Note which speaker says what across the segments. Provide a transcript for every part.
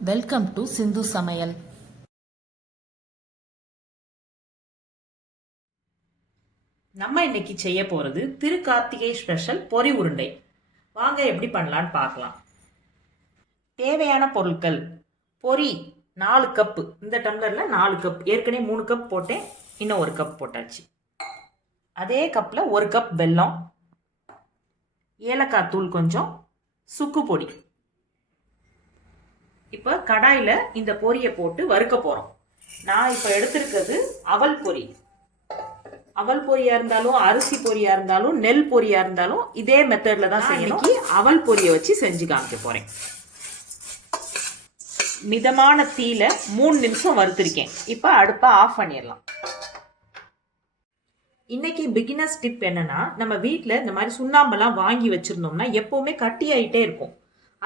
Speaker 1: Welcome to சிந்து சமையல்.
Speaker 2: நம்ம இன்னைக்கு செய்ய போகிறது திருக்கார்த்திகை ஸ்பெஷல் பொரி உருண்டை. வாங்க எப்படி பண்ணலான்னு பார்க்கலாம். தேவையான பொருட்கள் பொரி நாலு கப்பு இந்த டம்ளரில் நாலு கப் ஏற்கனவே மூணு கப் போட்டேன் இன்னும் ஒரு கப் போட்டாச்சு. அதே கப்பில் ஒரு கப் வெல்லம் ஏலக்காய் தூள் கொஞ்சம் சுக்கு பொடி. இப்போ கடாயில் இந்த பொரியை போட்டு வறுக்க போகிறோம் நான் இப்போ எடுத்திருக்கிறது அவல் பொரி. அவல் பொரியா இருந்தாலும் அரிசி பொரியா இருந்தாலும் நெல் பொரியா இருந்தாலும் இதே மெத்தட்ல தான் செய்யணும். அவல் பொரியை வச்சு செஞ்சு காமிக்க போறேன். மிதமான தீல மூணு நிமிஷம் வறுத்திருக்கேன். இப்போ அடுப்பை ஆஃப் பண்ணிடலாம். இன்னைக்கு பிகினர்ஸ் டிப் என்னன்னா நம்ம வீட்டில் இந்த மாதிரி சுண்ணாம்பெல்லாம் வாங்கி வச்சிருந்தோம்னா எப்பவுமே கட்டி ஆயிட்டே இருக்கும்.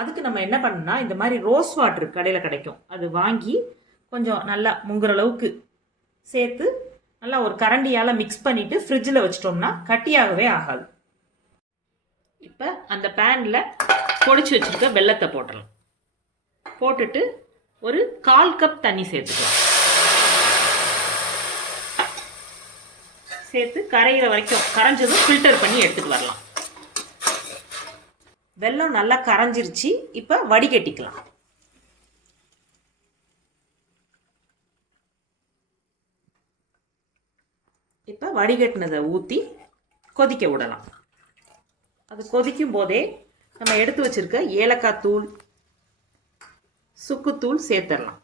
Speaker 2: அதுக்கு நம்ம என்ன பண்ணணும்னா இந்த மாதிரி ரோஸ் வாட்டர் கடையில் கிடைக்கும். அது வாங்கி கொஞ்சம் நல்லா முங்குற அளவுக்கு சேர்த்து நல்லா ஒரு கரண்டியால் மிக்ஸ் பண்ணிவிட்டு ஃப்ரிட்ஜில் வச்சிட்டோம்னா கட்டியாகவே ஆகாது. இப்போ அந்த பேனில் பொடிச்சு வச்சுருக்க வெள்ளத்தை போட்டுடலாம் போட்டுட்டு ஒரு கால் கப் தண்ணி சேர்த்துக்கலாம். சேர்த்து கரையிற வரைக்கும் கரைஞ்சதும் ஃபில்டர் பண்ணி எடுத்துகிட்டு வரலாம். வெல்லம் நல்லா கரைஞ்சிருச்சு. இப்போ வடிகட்டிக்கலாம். இப்போ வடிகட்டினதை ஊற்றி கொதிக்க விடலாம். அது கொதிக்கும் போதே நம்ம எடுத்து வச்சிருக்க ஏலக்காய் தூள் சுக்குத்தூள் சேர்த்துடலாம்.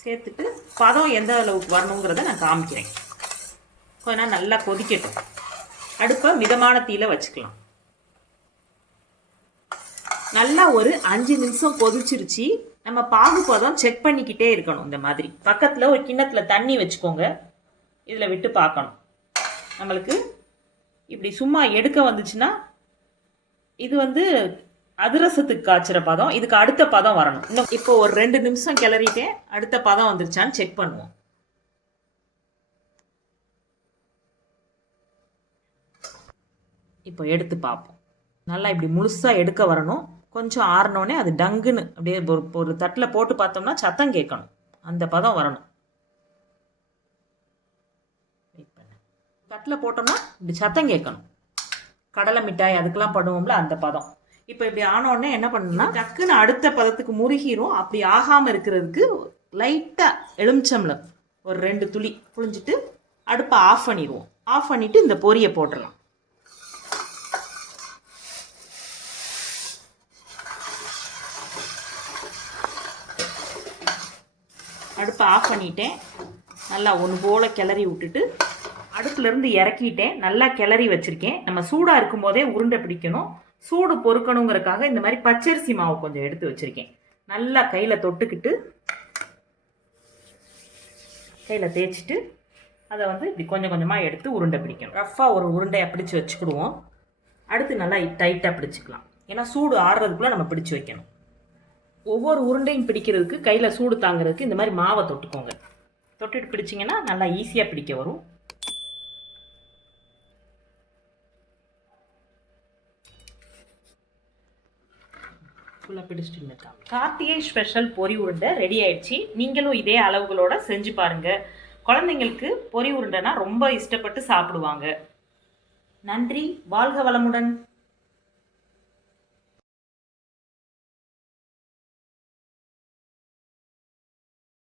Speaker 2: சேர்த்துட்டு பதம் எந்த அளவுக்கு வரணுங்கிறத நான் காமிக்கிறேன். கொஞ்ச நேரம் நல்லா கொதிக்கட்டும். அடுப்பை மிதமான தீயில வச்சுக்கலாம். நல்லா ஒரு அஞ்சு நிமிஷம் கொதிச்சிருச்சு. நம்ம பாகு பதம் செக் பண்ணிக்கிட்டே இருக்கணும் இந்த மாதிரி. பக்கத்தில் ஒரு கிண்ணத்தில் தண்ணி வச்சுக்கோங்க. இதில் விட்டு பார்க்கணும். நம்மளுக்கு இப்படி சும்மா எடுக்க வந்துச்சுன்னா இது வந்து அதிரசத்துக்கு காய்ச்சிற பதம். இதுக்கு அடுத்த பதம் வரணும். இன்னும் இப்போ ஒரு ரெண்டு நிமிஷம் கிளறிட்டேன். அடுத்த பதம் வந்துருச்சான்னு செக் பண்ணுவோம். இப்போ எடுத்து பார்ப்போம். நல்லா இப்படி முழுசாக எடுக்க வரணும். கொஞ்சம் ஆறினோடனே அது டங்குன்னு அப்படியே ஒரு ஒரு தட்டில் போட்டு பார்த்தோம்னா சத்தம் கேட்கணும். அந்த பதம் வரணும். வெயிட் பண்ணு. தட்டில் போட்டோம்னா இப்படி சத்தம் கேட்கணும். கடலை மிட்டாய் அதுக்கெல்லாம் பண்ணுவோம்ல அந்த பதம். இப்போ இப்படி ஆனோடனே என்ன பண்ணணும்னா டக்குன்னு அடுத்த பதத்துக்கு முருகிரும். அப்படி ஆகாமல் இருக்கிறதுக்கு லைட்டாக எலுமிச்சம்பளம் ஒரு ரெண்டு துளி புழிஞ்சிட்டு அடுப்பை ஆஃப் பண்ணிடுவோம் ஆஃப் பண்ணிவிட்டு இந்த பொரியை போட்டுடலாம். அடுப்பை ஆஃப் பண்ணிட்டேன். நல்லா ஒன்று போல் கிளறி விட்டுட்டு அடுப்புலேருந்து இறக்கிட்டேன். நல்லா கிளறி வச்சுருக்கேன். நம்ம சூடாக இருக்கும்போதே உருண்டை பிடிக்கணும். சூடு பொறுக்கணுங்கிறதுக்காக இந்த மாதிரி பச்சரிசி மாவு கொஞ்சம் எடுத்து வச்சுருக்கேன். நல்லா கையில் தொட்டுக்கிட்டு கையில் தேய்ச்சிட்டு அதை வந்து இப்படி கொஞ்சம் கொஞ்சமாக எடுத்து உருண்டை பிடிக்கணும். ரஃப்பாக ஒரு உருண்டையை பிடிச்சி வச்சுக்கிடுவோம். அடுத்து நல்லா டைட்டாக பிடிச்சிக்கலாம். ஏன்னா சூடு ஆறுறதுக்குள்ளே நம்ம பிடிச்சி வைக்கணும். ஒவ்வொரு உருண்டையும் பிடிக்கிறதுக்கு கையில் சூடு தாங்கிறதுக்கு இந்த மாதிரி மாவை தொட்டுக்கோங்க. தொட்டுட்டு பிடிச்சிங்கன்னா நல்லா ஈஸியாக பிடிக்க வரும். ஃபுல்லாக பிடிச்சிட்டு இருக்காங்க கார்த்திகை ஸ்பெஷல் பொரி உருண்டை ரெடி ஆயிடுச்சு. நீங்களும் இதே அளவுகளோட செஞ்சு பாருங்க. குழந்தைங்களுக்கு பொரி உருண்டைனா ரொம்ப இஷ்டப்பட்டு சாப்பிடுவாங்க. நன்றி. வாழ்க வளமுடன்.